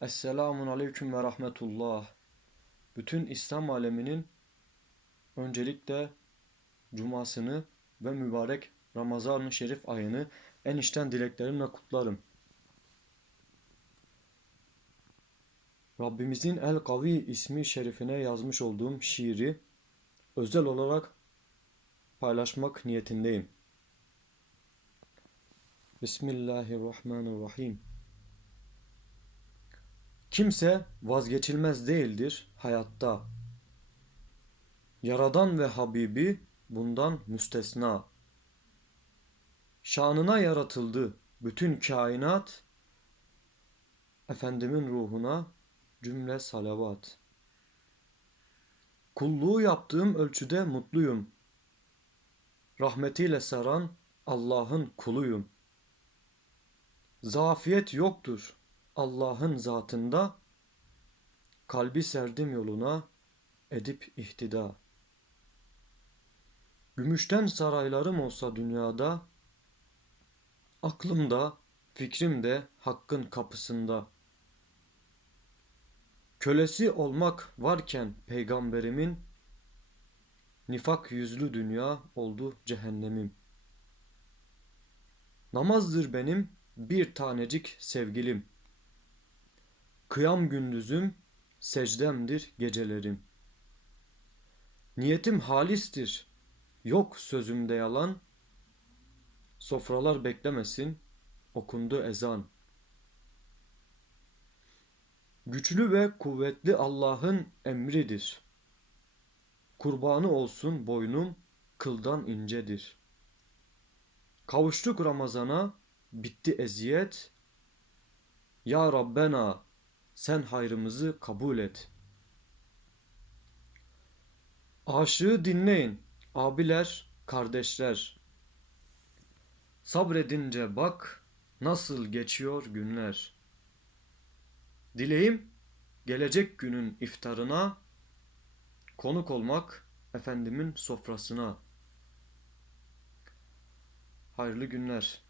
Esselamun Aleyküm ve Rahmetullah. Bütün İslam aleminin öncelikle Cumasını ve mübarek Ramazan-ı Şerif ayını en içten dileklerimle kutlarım. Rabbimizin El Kavi ismi şerifine yazmış olduğum şiiri özel olarak paylaşmak niyetindeyim. Bismillahirrahmanirrahim. Kimse vazgeçilmez değildir hayatta. Yaradan ve Habibi bundan müstesna. Şanına yaratıldı bütün kainat. Efendimin ruhuna cümle salavat. Kulluğu yaptığım ölçüde mutluyum. Rahmetiyle saran Allah'ın kuluyum. Zafiyet yoktur Allah'ın zatında. Kalbi serdim yoluna edip ihtida. Gümüşten saraylarım olsa dünyada, aklımda, fikrimde hakkın kapısında. Kölesi olmak varken peygamberimin, nifak yüzlü dünya oldu cehennemim. Namazdır benim bir tanecik sevgilim. Kıyam gündüzüm, secdemdir gecelerim. Niyetim halistir, yok sözümde yalan. Sofralar beklemesin, okundu ezan. Güçlü ve kuvvetli Allah'ın emridir. Kurbanı olsun boynum, kıldan incedir. Kavuştuk Ramazan'a, bitti eziyet. Ya Rabbena, sen hayrımızı kabul et. Aşığı dinleyin, abiler, kardeşler. Sabredince bak, nasıl geçiyor günler. Dileğim, gelecek günün iftarına, konuk olmak Efendimin sofrasına. Hayırlı günler.